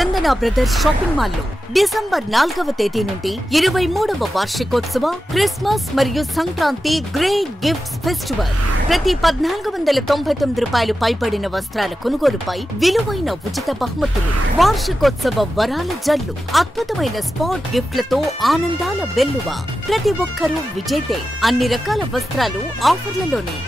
చందన brothers shopping mall లో December 4వ తేదీ నుండి 23వ వార్షికోత్సవ క్రిస్మస్ మరియు సంక్రాంతి గ్రేట్ గిఫ్ట్స్ ఫెస్టివల్. ప్రతి 1499 రూపాయలు పైబడిన వస్త్రాల కొనుగోలుపై విలువైన ఉచిత బహుమతులు, వార్షికోత్సవ వరాల జల్లు, అద్భుతమైన స్పాట్ గిఫ్ట్లతో ఆనందాల వెల్లువ. ప్రతి ఒక్కరూ విజేతే. అన్ని రకాల వస్త్రాలు ఆఫర్లలోనే.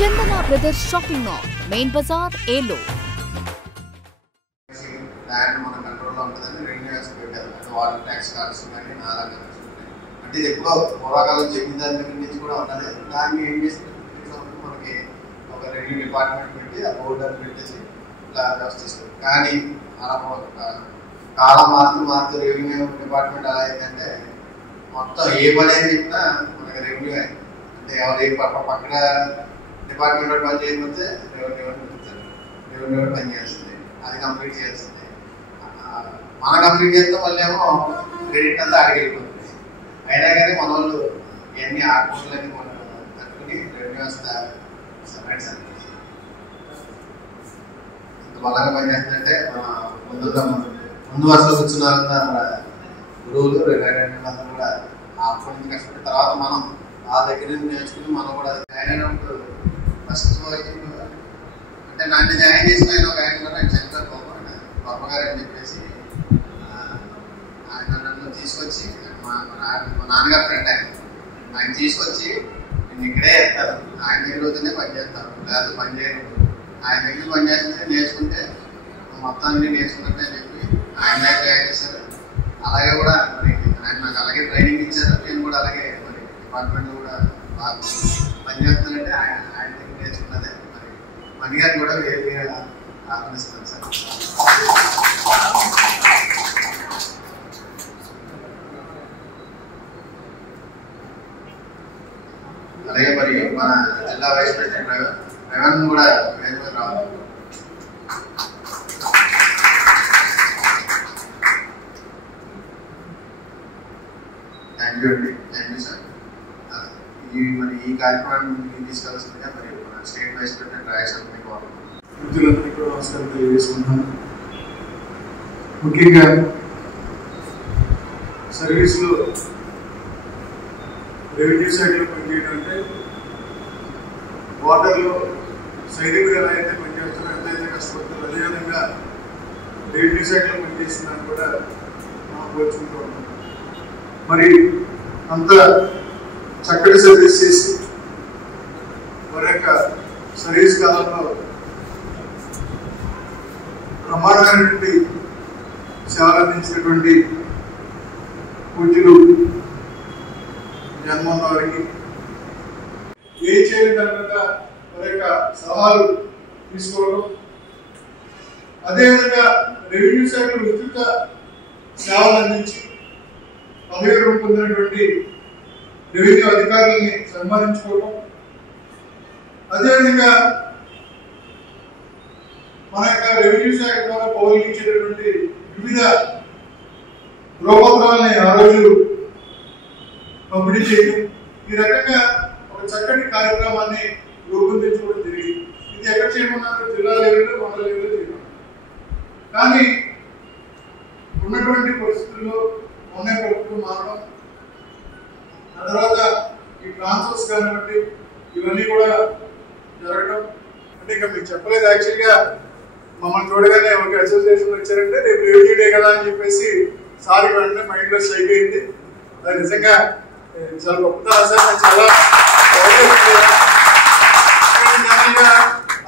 Chandana brothers shopping mall, main bazaar, ఏలో. ల్యాండ్ మన కంట్రోల్లో ఉంటుందని రెవెన్యూ వ్యవస్థ పెట్టారు. అంటే వాటర్ ట్యాక్స్ కార్డ్స్ ఉన్నాయి, నాలా కార్డ్స్ ఉన్నాయి. అంటే ఇది ఎప్పుడో పూర్వకాలం చెప్పిన దాని దగ్గర నుంచి కూడా ఉన్నది. దాన్ని ఏం చేస్తుంది మనకి ఒక రెవెన్యూ డిపార్ట్మెంట్ పెట్టి ఆ బోర్డు అని పెట్టేసి ఇలా వ్యవస్థిస్తుంది. కానీ అలా కాలం మారుతూ రెవెన్యూ డిపార్ట్మెంట్ అలా అయిందంటే మొత్తం ఏ పని అని చెప్పినా మనకి రెవెన్యూ అయింది. అంటే ఎవరు పక్కన డిపార్ట్మెంట్ పని చేయకపోతే రెవెన్యూ పని చేస్తుంది, అది కంప్లీట్ చేస్తుంది. మన కంప్లీట్ చేస్తే మళ్ళీ ఏమో క్రెడిట్ అంతా అడిగిపోతుంది. అయినా కానీ మన వాళ్ళు ఇవన్నీ ఆర్కోట్లన్నీ మనం తట్టుకుని రెవెన్యూ వ్యవస్థ సపరేట్ సర్వీస్ ఇంత బలంగా పనిచేస్తుందంటే ముందు వరుసలో కూర్చున్నారంతా మన గురువులు అందరూ కూడా అప్పటి నుంచి కష్టపడిన తర్వాత మనం వాళ్ళ దగ్గర నుంచి నేర్చుకుని మనం కూడా జాయిన్ అయినప్పుడు ఫస్ట్ అంటే నన్ను జాయిన్ చేసిన ఆయన ఒక ఆయన కూడా నాకు చనిపోయి గొప్ప గారు అని చెప్పేసి ఆయన నన్ను తీసుకొచ్చి మా నాన్నగారు ఫ్రెండ్ ఆయన తీసుకొచ్చి నేను ఇక్కడే చెప్తాను, ఆయన దగ్గర వద్దనే పని చేస్తాను, లేదా పని చేయను. ఆయన దగ్గర పని చేస్తే నేర్చుకుంటే మొత్తాన్ని నేర్చుకున్నట్టే అని చెప్పి ఆయన దగ్గర జాయిన్ చేశారు. అలాగే కూడా మరి ఆయన నాకు అలాగే ట్రైనింగ్ ఇచ్చారు. నేను కూడా అలాగే మరి డిపార్ట్మెంట్లో కూడా బాగా పనిచేస్తానంటే ఆయన దగ్గర నేర్చుకున్నదే. మరి మణి గారిని కూడా వేరే ఆహ్వానిస్తున్నాను సార్. అలాగే మరి మన జిల్లా వైస్ ప్రెసిడెంట్ రేవణ్ కూడా వేదిక రావాలి. థ్యాంక్ యూ అండి, థ్యాంక్ యూ సార్. మరి ఈ కార్యక్రమాన్ని తీసుకెళ్తుందిగా మరి మన స్టేట్ వైస్ ప్రెసిడెంట్ రాజేశ్వర మిత్రులందరికీ కూడా నమస్కారం తెలియజేసుకుంటున్నాను. ముఖ్యంగా సర్వీస్లో రెవెన్యూ శాఖలో పనిచేయడం అంటే వాటర్లో సైనికులు ఎలా అయితే పనిచేస్తున్నారో, ఎంతైతే కష్టపడుతున్నారో అదేవిధంగా రెవెన్యూ శాఖలో పనిచేస్తున్నాను కూడా మనం పోల్చుకుంటూ ఉన్నాం. మరి అంత చక్కటి సర్వీస్ చేసి వారి యొక్క సర్వీస్ కాలంలో ప్రమాణమైనటువంటి సేవలు అందించినటువంటి పూజ్యులు జగన్మోహన్ గారికి ఏం చేయని తర్వాత వారి యొక్క సలహాలు తీసుకోవడం, అదేవిధంగా రెవెన్యూ శాఖలో విస్తృత సేవలు అందించి పదవి పొందినటువంటి రెవెన్యూ అధికారులని సన్మానించుకోవడం, అదేవిధంగా మన యొక్క రెవెన్యూ శాఖ ద్వారా పౌరులకు ఇచ్చేటటువంటి వివిధ ధ్రువపత్రాలని ఆ రోజు పంపిణీ చేయడం, ఈ రకంగా ఒక చక్కటి కార్యక్రమాన్ని రూపొందించుకోవడం జరిగింది. ఇది ఎక్కడ చేయమన్నారు? జిల్లా లెవెల్లో, మండల లెవెల్లో చేయడం. కానీ ఉన్నటువంటి పరిస్థితుల్లో మొన్న ప్రభుత్వం మారడం, ఆ తర్వాత ఈ ట్రాన్స్ఫర్స్ కానివ్వండి ఇవన్నీ కూడా జరగడం అంటే ఇక మీకు చెప్పలేదు. యాక్చువల్గా మమ్మల్ని చూడగానే ఒక అసోసియేషన్ వచ్చారంటే రేపు రెవెన్యూ డే కదా అని చెప్పేసి సార్ వెంటనే మైండ్లో స్ట్రైక్ అయింది. అది నిజంగా చాలా గొప్పతనం సార్. చాలా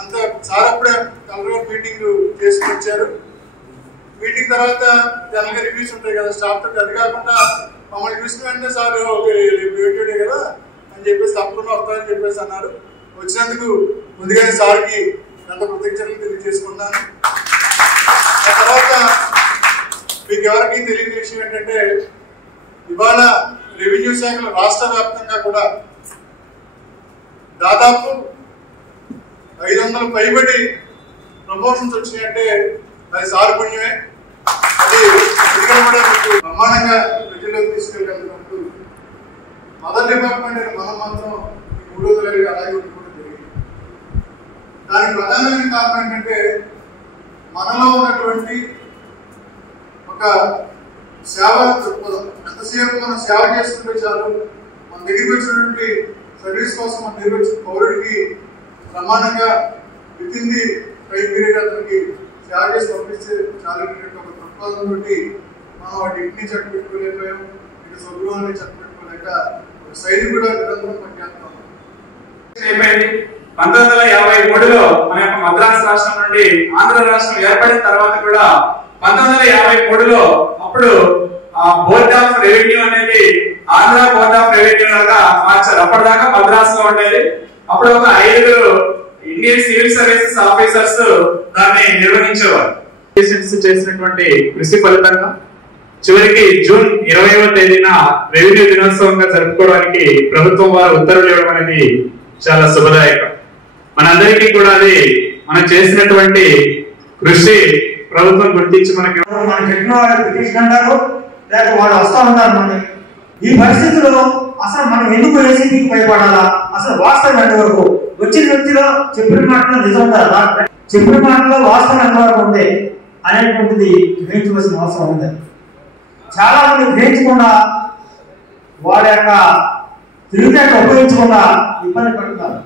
అంత సార్ అప్పుడే కలర్ మీటింగ్ చేసుకుని వచ్చారు. మీటింగ్ తర్వాత జనరల్గా రివ్యూస్ ఉంటాయి కదా స్టాఫ్ తోటి, అది కాకుండా మమ్మల్ని చూసిన వెంటనే సార్ రెవెన్యూ డే కదా అని చెప్పేసి తప్పకుండా వస్తారని చెప్పేసి అన్నారు. వచ్చినందుకు ముందుగానే సార్కి ఎంత కృతజ్ఞతలు తెలియజేసుకున్నాను. ఆ తర్వాత మీకు ఎవరికి తెలియని విషయం ఏంటంటే ఇవాళ రెవెన్యూ శాఖలో రాష్ట్ర వ్యాప్తంగా కూడా దాదాపు 500 పైబడి ప్రమోషన్స్ వచ్చినాయంటే అది సార్ పుణ్యమే. అది కూడా మీకు బ్రహ్మాండంగా ప్రజల్లోకి తీసుకెళ్ళగలుగుతున్నప్పుడు మదర్ డిపార్ట్మెంట్ మనం మాత్రం 3వ తరగతి అలాగే ఉండిపోవడం జరిగింది. దానికి ప్రధానమైన కారణం ఏంటంటే మనలో ఉన్నటువంటి ఒక సేవ దృక్పథం. ఎంతసేపు మనం సేవ చేసుకుంటే చాలు, మన దగ్గరికి వచ్చినటువంటి సర్వీస్ కోసం మన దగ్గర వచ్చిన పౌరుడికి ప్రమాణంగా with in the time period అతనికి సేవ చేసి పంపిస్తే చాలు ఒక దృక్పథం బట్టి మనం వాటి ఇంటిని చట్టపెట్టుకోలేకపోయాం, ఇటు స్వగృహాన్ని చట్టపెట్టుకోలేక ఒక శైలి కూడా నిరంతరం పనిచేస్తాం. 1953లో మన యొక్క మద్రాసు రాష్ట్రం నుండి ఆంధ్ర రాష్ట్రం ఏర్పడిన తర్వాత కూడా 1953లో అప్పుడు బోర్డ్ ఆఫ్ రెవెన్యూ అనేది ఆంధ్ర బోర్డ్ ఆఫ్ రెవెన్యూ లాగా మార్చారు. అప్పటిదాకా మద్రాసులో ఉండేది. అప్పుడు ఒక 5 ఇండియన్ సివిల్ సర్వీసెస్ ఆఫీసర్స్ దాన్ని నిర్వహించేవారు. చేసినటువంటి కృషి ఫలితంగా చివరికి జూన్ 20వ తేదీన రెవెన్యూ దినోత్సవంగా జరుపుకోవడానికి ప్రభుత్వం వారు ఉత్తర్వులు ఇవ్వడం అనేది చాలా శుభదాయకం. మనందరికీ కూడా అది మనం చేసినటువంటి కృషి ప్రభుత్వం గుర్తించి మనకి చెప్పిన వాళ్ళు పిటిషన్ అంటారు, లేక వాళ్ళు వస్తూ ఉంటారు. మన ఈ పరిస్థితుల్లో అసలు మనం ఎందుకు ఏసీపీకి భయపడాలా? అసలు వాస్తవం ఎంతవరకు వచ్చిన వ్యక్తిలో చెప్పిన మాటలో నిజం ఉందా, చెప్పిన మాటలో వాస్తవం ఎంతవరకు ఉంది అనేటువంటిది గ్రహించవలసిన అవసరం ఉంది. చాలా మంది గ్రహించకుండా వాళ్ళ యొక్క తెలివితేటలు ఉపయోగించకుండా ఇబ్బంది పడుతున్నారు.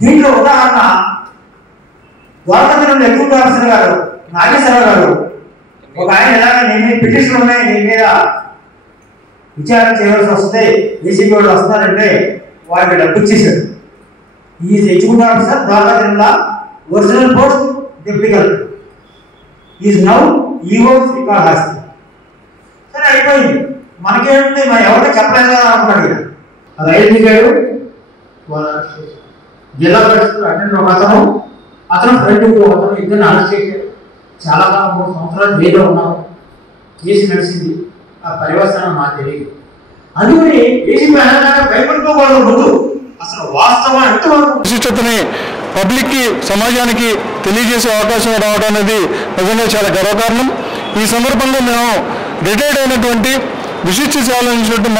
దీంట్లో ఉదాహరణ ద్వారకా నుండి ఎక్కువ ఆఫీసర్ గారు నాగేశ్వరరావు గారు ఒక ఆయన ఎలాగ నేను పిటిషన్ ఉన్నాయి నీ మీద విచారణ చేయవలసి వస్తే ఏసీబీ వాళ్ళు వస్తున్నారంటే వారికి డబ్బు ఇచ్చేశాడు. ఈజ్ ఎగ్జిక్యూటివ్ ఆఫీసర్ ద్వారకా జిల్లా original post deputy collector is now EO record hostel. సరే అయిపోయింది, మనకేముంది, మనం ఎవరికి చెప్పలేదు కదా అనుకున్నాడు. అది అయింది గారు జిల్లా పరిషత్ అటెండర్ ఒక అతను ఫ్రెండ్ అతను ఇద్దరిని అరెస్ట్ చేశారు. చాలా కాలం 3 సంవత్సరాలు జైల్లో ఉన్నారు. కేసు నడిచింది. ఆ పరివర్తనం నాకు తెలియదు. అందుకని ఏసీపీ అనగా భయపడిపోకూడదు. ముందు అసలు వాస్తవం ఎంతవరకు విశిష్టతని పబ్లిక్ కి సమాజానికి తెలియజేసే అవకాశం రావడం అనేది నిజంగా చాలా గర్వకారణం. ఈ సందర్భంగా మేము రిటైర్డ్ అయినటువంటి విశిష్ట సేవలు అందించినట్టు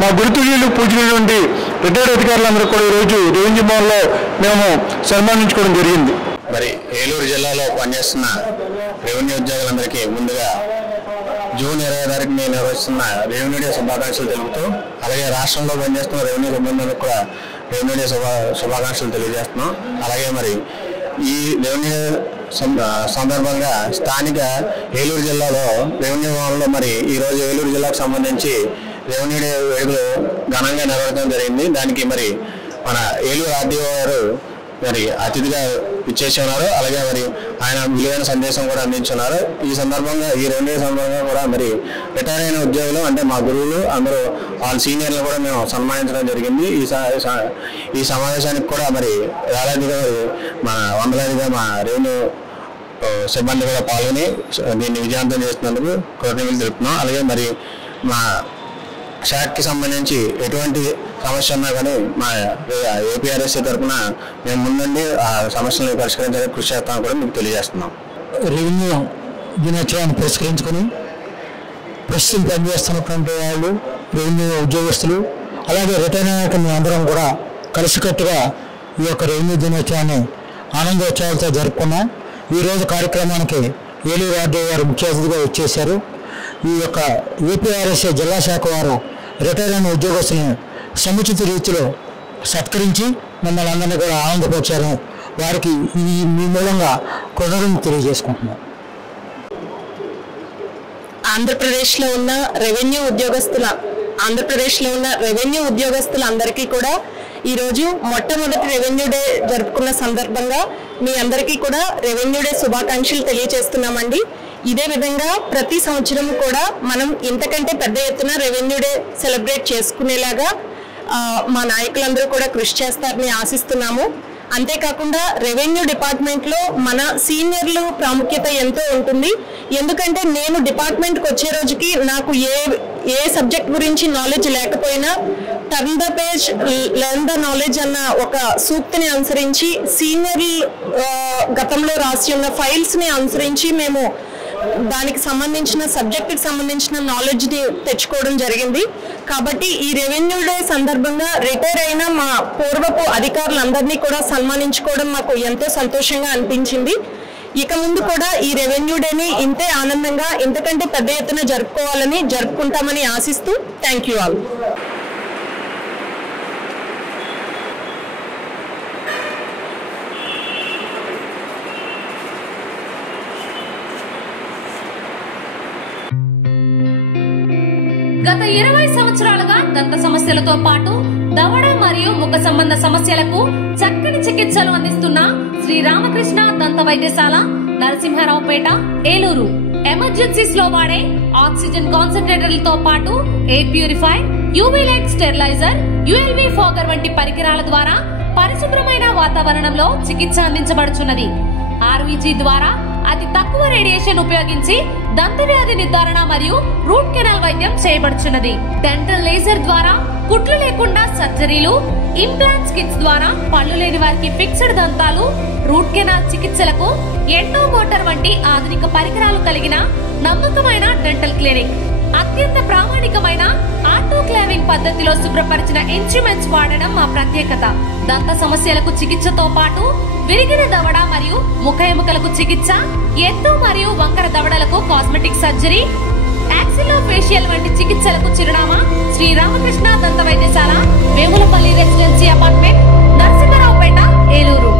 మా గురుతుల్యులు పూజలైనటువంటి రిటైర్డ్ అధికారులందరూ కూడా ఈరోజు రెవెన్యూ భవన్లో మేము సన్మానించుకోవడం జరిగింది. మరి ఏలూరు జిల్లాలో పనిచేస్తున్న రెవెన్యూ ఉద్యోగులందరికీ ముందుగా జూన్ 20వ తారీఖున నిర్వహిస్తున్న రెవెన్యూ డే శుభాకాంక్షలు తెలుపుతూ, అలాగే రాష్ట్రంలో పనిచేస్తున్న రెవెన్యూ సిబ్బందులకు కూడా రెవెన్యూ డే శుభాకాంక్షలు తెలియజేస్తున్నాం. అలాగే మరి ఈ రెవెన్యూ సందర్భంగా స్థానిక ఏలూరు జిల్లాలో రెవెన్యూ భవన్లో మరి ఈరోజు ఏలూరు జిల్లాకు సంబంధించి రెవెన్యూ డే వేడుకలు ఘనంగా నిర్వహించడం జరిగింది. దానికి మరి మన ఏలూరు ఆర్డీఓ గారు మరి అతిథిగా ఇచ్చేసి ఉన్నారు. అలాగే మరి ఆయన విలువైన సందేశం కూడా అందించున్నారు. ఈ సందర్భంగా ఈ రెవెన్యూ సందర్భంగా కూడా మరి రిటైర్ అయిన ఉద్యోగులు అంటే మా గురువులు అందరూ వాళ్ళ సీనియర్లు కూడా మేము సన్మానించడం జరిగింది. ఈ సమావేశానికి కూడా మరి వేలాదిగా మా వందలాదిగా మా రెవెన్యూ సిబ్బంది కూడా పాల్గొని దీన్ని విజయవంతం చేస్తున్నందుకు కృతజ్ఞతలు తెలుపుతున్నాం. అలాగే మరి మా శాఖకి సంబంధించి ఎటువంటి సమస్య ఉన్నా కానీ మా ఏపీఆర్ఎస్సీ తరఫున మేము ముందుండి ఆ సమస్యలను పరిష్కరించడానికి కృషి చేస్తామని కూడా మీకు తెలియజేస్తున్నాం. రెవెన్యూ దినోత్సవాన్ని పురస్కరించుకొని ప్రస్తుతం పనిచేస్తున్నటువంటి వాళ్ళు రెవెన్యూ ఉద్యోగస్తులు అలాగే రిటైర్ అయినటువంటి మేము అందరం కూడా కలిసికట్టుగా ఈ యొక్క రెవెన్యూ దినోత్సవాన్ని ఆనందోత్సవాలతో జరుపుకున్నాం. ఈరోజు కార్యక్రమానికి ఏలూరు ఆర్డీఓ గారు ముఖ్య అతిథిగా వచ్చేశారు. ఈ యొక్క ఏపీఆర్ఎస్ఏ జిల్లా శాఖ వారు రిటైర్ అయిన ఉద్యోగస్తులను సముచిత రీతిలో సత్కరించి మిమ్మల్ని అందరినీ కూడా ఆనందపరిచారు. వారికి మీ మూలంగా కృతజ్ఞతలు తెలియజేసుకుంటున్నాం. ఆంధ్రప్రదేశ్లో ఉన్న రెవెన్యూ ఉద్యోగస్తులందరికీ కూడా ఈరోజు మొట్టమొదటి రెవెన్యూ డే జరుపుకున్న సందర్భంగా మీ అందరికీ కూడా రెవెన్యూ డే శుభాకాంక్షలు తెలియజేస్తున్నామండి. ఇదే విధంగా ప్రతి సంవత్సరం కూడా మనం ఇంతకంటే పెద్ద ఎత్తున రెవెన్యూ డే సెలబ్రేట్ చేసుకునేలాగా మా నాయకులందరూ కూడా కృషి చేస్తారని ఆశిస్తున్నాము. అంతేకాకుండా రెవెన్యూ డిపార్ట్మెంట్లో మన సీనియర్లు ప్రాముఖ్యత ఎంతో ఉంటుంది. ఎందుకంటే నేను డిపార్ట్మెంట్కి వచ్చే రోజుకి నాకు ఏ సబ్జెక్ట్ గురించి నాలెడ్జ్ లేకపోయినా turn the page learn the knowledge అన్న ఒక సూక్తిని అనుసరించి సీనియర్లు గతంలో రాసి ఉన్న ఫైల్స్ని అనుసరించి మేము దానికి సంబంధించిన సబ్జెక్టుకి సంబంధించిన నాలెడ్జ్ని తెచ్చుకోవడం జరిగింది. కాబట్టి ఈ రెవెన్యూ డే సందర్భంగా రిటైర్ అయిన మా పూర్వపు అధికారులందరినీ కూడా సన్మానించుకోవడం మాకు ఎంతో సంతోషంగా అనిపించింది. ఇక ముందు కూడా ఈ రెవెన్యూ డేని ఇంతే ఆనందంగా ఇంతకంటే పెద్ద ఎత్తున జరుపుకుంటామని ఆశిస్తూ థ్యాంక్ యూ ఆల్. గత 20 సంవత్సరాలుగా దంత సమస్యలతో పాటు దవడ మరియు ముఖ సంబంధ సమస్యలకు చక్కని చికిత్సలు అందిస్తున్న శ్రీ రామకృష్ణ దంత వైద్యశాల, నరసింహారావుపేట, ఏలూరు. ఎమర్జెన్సీస్ లో వాడే ఆక్సిజన్ కాన్సంట్రేటర్లతో పాటు air purifier, UV light steriliser, ULV fogger వంటి పరికరాల ద్వారా పరిశుభ్రమైన వాతావరణంలో చికిత్స అందించబడుచున్నది. ఆర్వీజీ ద్వారా అతి తక్కువ రేడియేషన్ ఉపయోగించి దంత వ్యాధి నిర్ధారణ మరియు రూట్ కెనాల్ వైద్యం చేయబడుచున్నది. డెంటల్ లేజర్ ద్వారా కుట్లు లేకుండా సర్జరీలు, ఇంప్లాంట్స్ కిట్స్ ద్వారా పళ్ళు లేని వారికి ఫిక్స్డ్ దంతాలు, రూట్ కెనాల్ చికిత్సలకు ఎండో మోటార్ వంటి ఆధునిక పరికరాలు కలిగిన నమ్మకమైన డెంటల్ క్లినిక్. అత్యంత ప్రామాణికమైన ఆటోక్లావింగ్ పద్ధతిలో శుభ్రపరిచిన ఇన్స్ట్రుమెంట్స్ వాడడం మా ప్రత్యేకత. దంత సమస్యలకు చికిత్సతో పాటు విరిగిన దవడ మరియు ముఖ ఎముకలకు చికిత్స, ఎత్తు మరియు వంకర దవడలకు కాస్మెటిక్ సర్జరీ, యాక్సిలోఫేషియల్ వంటి చికిత్సలకు చిరునామా శ్రీ రామకృష్ణ దంత వైద్యశాల, వేములపల్లి రెసిడెన్సీ అపార్ట్మెంట్, నరసింహారావుపేట, ఏలూరు.